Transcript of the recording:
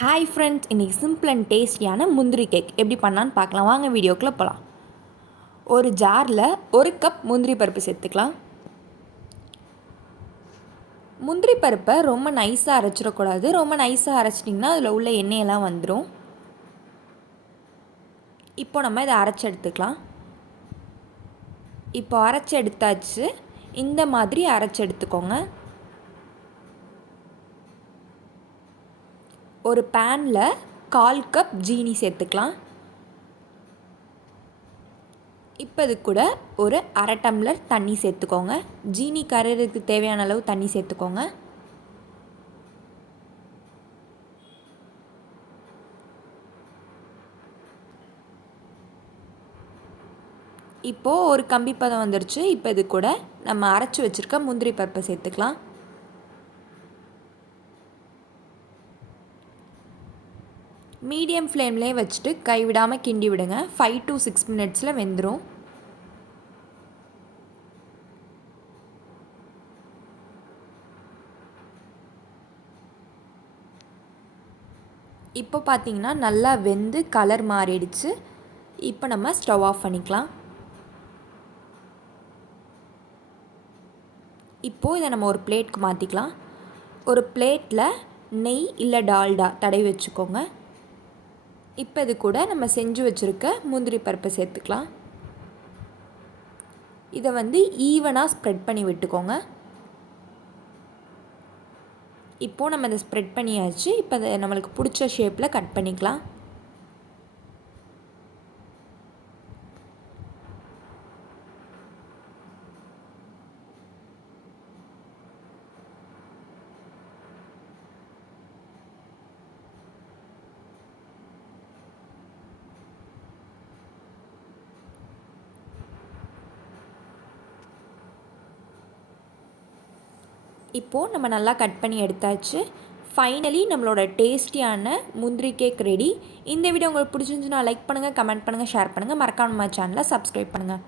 Hi friends, இன்றைக்கி simple and டேஸ்டியான முந்திரி கேக் எப்படி பண்ணலான்னு பார்க்கலாம். வாங்க வீடியோக்குள்ளே போகலாம். ஒரு ஜாரில் 1 கப் முந்திரி பருப்பு சேர்த்துக்கலாம். முந்திரி பருப்பை ரொம்ப நைஸாக அரைச்சிடக்கூடாது. ரொம்ப நைஸாக அரைச்சிட்டிங்கன்னா அதில் உள்ள எண்ணெயெல்லாம் வந்துடும். இப்போ நம்ம இதை அரைச்சி எடுத்துக்கலாம். இப்போ அரைச்சி எடுத்தாச்சு. இந்த மாதிரி அரைச்சி எடுத்துக்கோங்க. ஒரு பேனில் 1/4 கப் ஜீனி சேர்த்துக்கலாம். இப்போ இது கூட ஒரு 1/2 டம்ளர் தண்ணி சேர்த்துக்கோங்க. ஜீனி கரையிறதுக்கு தேவையான அளவு தண்ணி சேர்த்துக்கோங்க. இப்போது ஒரு கம்பி பதம் வந்துருச்சு. இப்போ இது கூட நம்ம அரைச்சி வச்சுருக்க முந்திரி பருப்பை சேர்த்துக்கலாம். மீடியம் ஃப்ளேம்லேயே வச்சுட்டு கைவிடாமல் கிண்டி விடுங்க. 5 to 6 மினிட்ஸில் வெந்துடும். இப்போ பார்த்திங்கன்னா நல்லா வெந்து கலர் மாறிடுச்சு. இப்போ நம்ம ஸ்டவ் ஆஃப் பண்ணிக்கலாம். இப்போது இதை நம்ம ஒரு பிளேட்க்கு மாற்றிக்கலாம். ஒரு பிளேட்டில் நெய் இல்லை டால்டா தடவி வச்சுக்கோங்க. இப்போ இது கூட நம்ம செஞ்சு வச்சுருக்க முந்திரி பருப்பை சேர்த்துக்கலாம். இதை ஈவனாக ஸ்ப்ரெட் பண்ணி விட்டுக்கோங்க. இப்போது நம்ம இதை ஸ்ப்ரெட் பண்ணியாச்சு. இப்போ அதை நம்மளுக்கு பிடிச்ச ஷேப்பில் கட் பண்ணிக்கலாம். இப்போது நம்ம நல்லா கட் பண்ணி எடுத்தாச்சு. ஃபைனலி நம்மளோட டேஸ்டியான முந்திரி கேக் ரெடி. இந்த வீடியோ உங்களுக்கு பிடிச்சிருந்துச்சுன்னா லைக் பண்ணுங்கள், கமெண்ட் பண்ணுங்கள், ஷேர் பண்ணுங்கள். மறக்காம நம்ம சேனலை சப்ஸ்கிரைப் பண்ணுங்கள்.